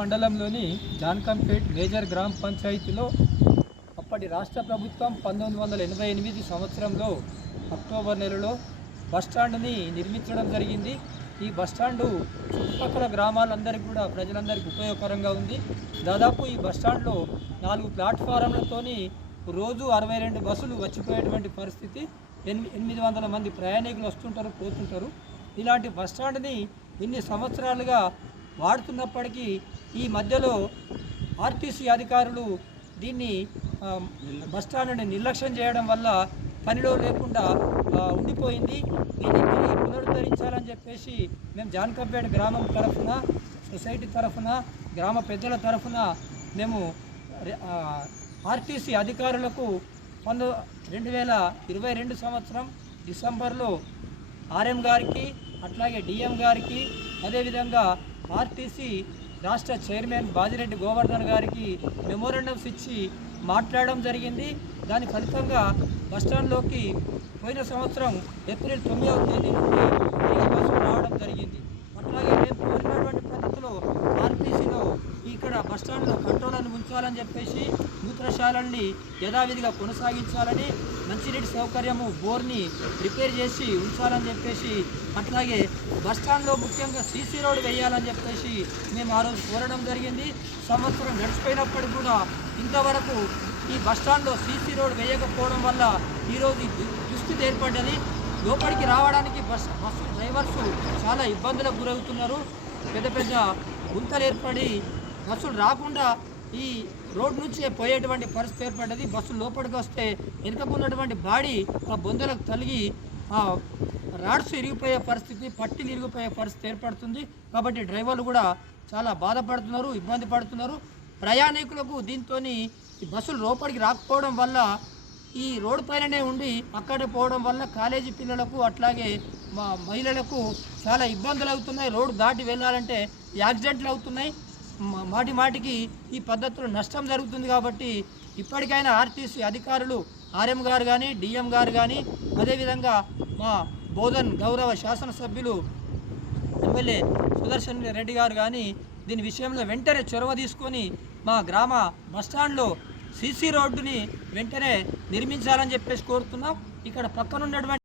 మండలంలోని జాన్కంపేట్ మేజర్ గ్రామ పంచాయతీలో అప్పటి రాష్ట్ర ప్రభుత్వం 1988 సంవత్సరంలో అక్టోబర్ నెలలో బస్టాండ్ని నిర్మించడం జరిగింది. ఈ బస్టాండు చుట్టుపక్కల గ్రామాలందరికీ కూడా ప్రజలందరికీ ఉపయోగకరంగా ఉంది. దాదాపు ఈ బస్టాండ్లో 4 ప్లాట్ఫారంలతోని రోజు 62 బస్సులు వచ్చిపోయేటువంటి పరిస్థితి. 800 మంది ప్రయాణికులు వస్తుంటారు, పోతుంటారు. ఇలాంటి బస్టాండ్ని ఇన్ని సంవత్సరాలుగా వాడుతున్నప్పటికీ ఈ మధ్యలో ఆర్టీసీ అధికారులు దీన్ని బస్టాండ్ని నిర్లక్ష్యం చేయడం వల్ల పనిలో లేకుండా ఉండిపోయింది. దీన్ని పునరుద్ధరించాలని చెప్పేసి మేము జాన్కంపేట్ గ్రామం తరఫున, సొసైటీ తరఫున, గ్రామ పెద్దల తరఫున మేము ఆర్టీసీ అధికారులకు 2022 సంవత్సరం డిసెంబర్లో ఆర్ఎం గారికి, అట్లాగే డిఎం గారికి, అదేవిధంగా ఆర్టీసీ రాష్ట్ర చైర్మన్ బాజిరెడ్డి గోవర్ధన్ గారికి మెమోరాండమ్స్ ఇచ్చి మాట్లాడడం జరిగింది. దాని ఫలితంగా బస్టాండ్లోకి పోయిన సంవత్సరం ఏప్రిల్ 9వ తేదీ నుండి బస్సులు రావడం జరిగింది. అట్లాగే మేము కోరినటువంటి పద్ధతిలో ఆర్టీసీలో ఇక్కడ బస్టాండ్లో కంట్రోలర్ని ఉంచాలని చెప్పేసి, మూత్రశాలల్ని యథావిధిగా కొనసాగించాలని, మంచినీటి సౌకర్యము బోర్ని రిపేర్ చేసి ఉంచాలని చెప్పేసి, అట్లాగే బస్టాండ్లో ముఖ్యంగా సీసీ రోడ్ వేయాలని చెప్పేసి మేము ఆ రోజు కోరడం జరిగింది. సంవత్సరం గడిచిపోయినప్పటికీ కూడా ఇంతవరకు ఈ బస్టాండ్లో సీసీ రోడ్ వేయకపోవడం వల్ల ఈరోజు దుస్థితి ఏర్పడ్డది. లోపలికి రావడానికి బస్సు డ్రైవర్స్ చాలా ఇబ్బందులకు గురవుతున్నారు. పెద్ద పెద్ద గుంతలు ఏర్పడి బస్సులు రాకుండా ఈ రోడ్ నుంచి పోయేటువంటి పరిస్థితి ఏర్పడ్డది. బస్సులు లోపలికి వస్తే వెనుకకున్నటువంటి బాడీ ఆ బొందలకు తలిగి రాడ్స్ ఇరిగిపోయే పరిస్థితి, పట్టీలు ఇరిగిపోయే పరిస్థితి ఏర్పడుతుంది. కాబట్టి డ్రైవర్లు కూడా చాలా బాధపడుతున్నారు, ఇబ్బంది పడుతున్నారు. ప్రయాణికులకు దీంతో ఈ బస్సులు లోపలికి రాకపోవడం వల్ల ఈ రోడ్డు పైననే ఉండి అక్కడే పోవడం వల్ల కాలేజీ పిల్లలకు, అట్లాగే మహిళలకు చాలా ఇబ్బందులు అవుతున్నాయి. రోడ్డు దాటి వెళ్ళాలంటే యాక్సిడెంట్లు అవుతున్నాయి. మాటికి ఈ పద్ధతిలో నష్టం జరుగుతుంది. కాబట్టి ఇప్పటికైనా ఆర్టీసీ అధికారులు, ఆర్ఎం గారు కానీ, డిఎం గారు కానీ, అదేవిధంగా మా బోధన్ గౌరవ శాసనసభ్యులు ఎమ్మెల్యే సుదర్శన్ రెడ్డి గారు కానీ దీని విషయంలో వెంటనే చొరవ తీసుకొని మా గ్రామ బస్టాండ్లో సీసీ రోడ్డుని వెంటనే నిర్మించాలని చెప్పేసి కోరుతున్నాం. ఇక్కడ పక్కనున్నటువంటి